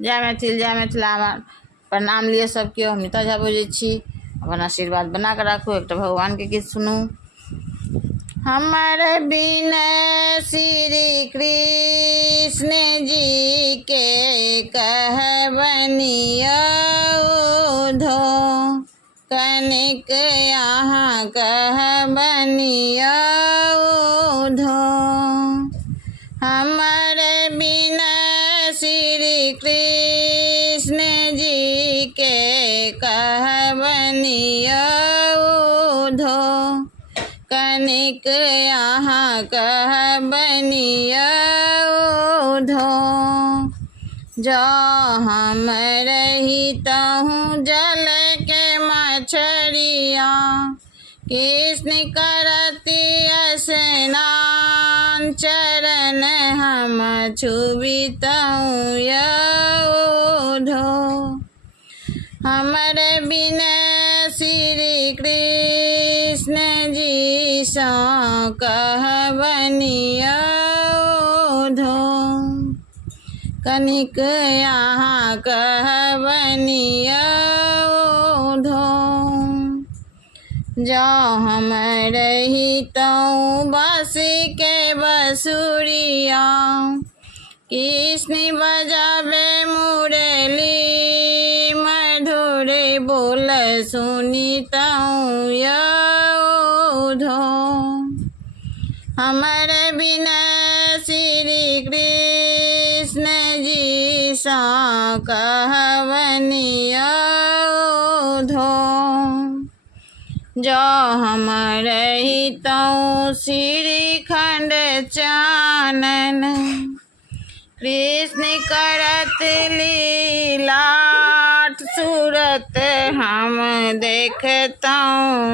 जय मैथिल जय मिथिला। प्रणाम लिए सबके। अमिता झा बजै छी। अपन आशीर्वाद बना के राखू। एक भगवान के गीत सुनू। हमर बिनय श्री कृष्ण जी के कहबनिया धो कनिक यहाँ कहबनिया धो। हमर बिनय श्री कृष्ण जी के कहबनिया धो कनिक यहाँ कहबनिया धो। जो हम रहितहूँ जल के मछरिया कृष्ण करती स्नान चरण हम छुबितहूँ धो। हमर बिनय श्री कृष्ण जी सँ कहबनिया धो कनिक यहाँ कहबनिया धो। जो हम रहितहूँ बाँसि के बंसुरिया कृष्ण बजावे मुरली मधुर बोल सुनितहूँ धो। हमर बिनय श्री कृष्ण जी सँ कहबनिया धो। जो हम रहितहूँ श्रीखंड चानन कृष्ण करत लीलाट सूरत हम देखतहूँ